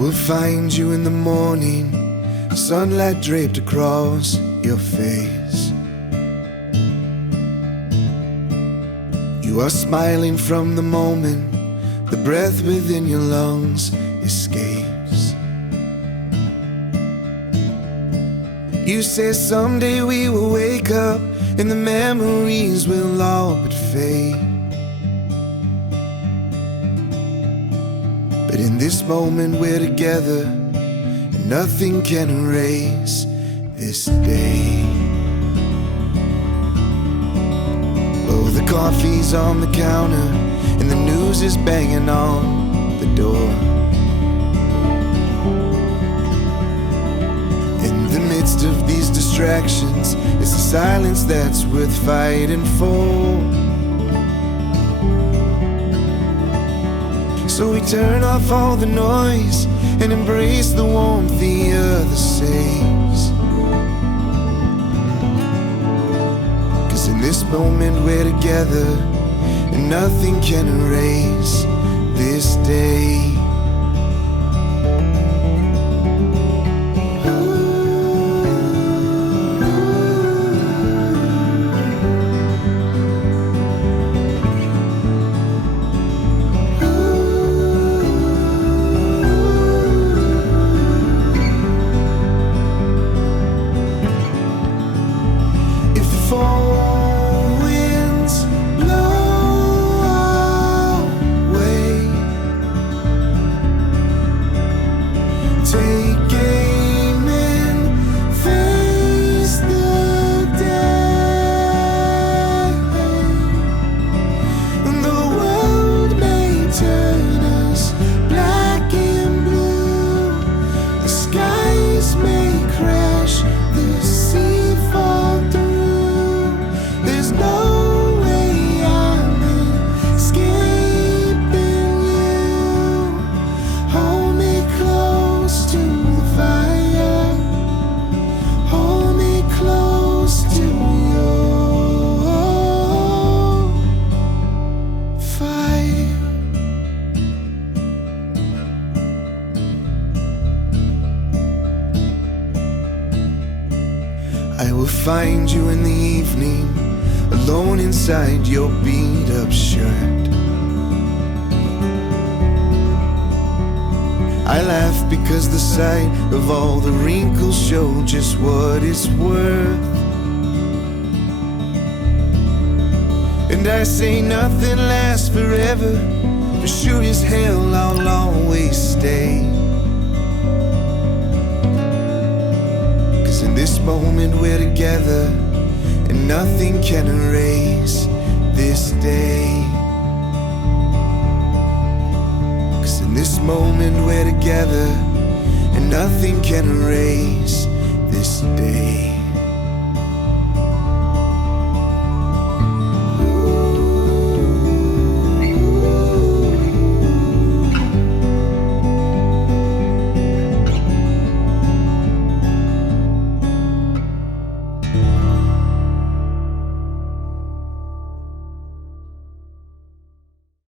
will find you in the morning, sunlight draped across your face. You are smiling from the moment the breath within your lungs escapes. You say someday we will wake up and the memories will all but fade. But in this moment we're together, and nothing can erase this day. Oh, the coffee's on the counter and the news is banging on the door. In the midst of these distractions, it's the silence that's worth fighting for. So we turn off all the noise and embrace the warmth the other saves. 'Cause in this moment we're together, and nothing can erase this day. Find you in the evening, alone inside your beat-up shirt. I laugh because the sight of all the wrinkles show just what it's worth. And I say nothing lasts forever, but sure as hell I'll always stay. In this moment we're together, and nothing can erase this day. 'Cause in this moment we're together, and nothing can erase this day.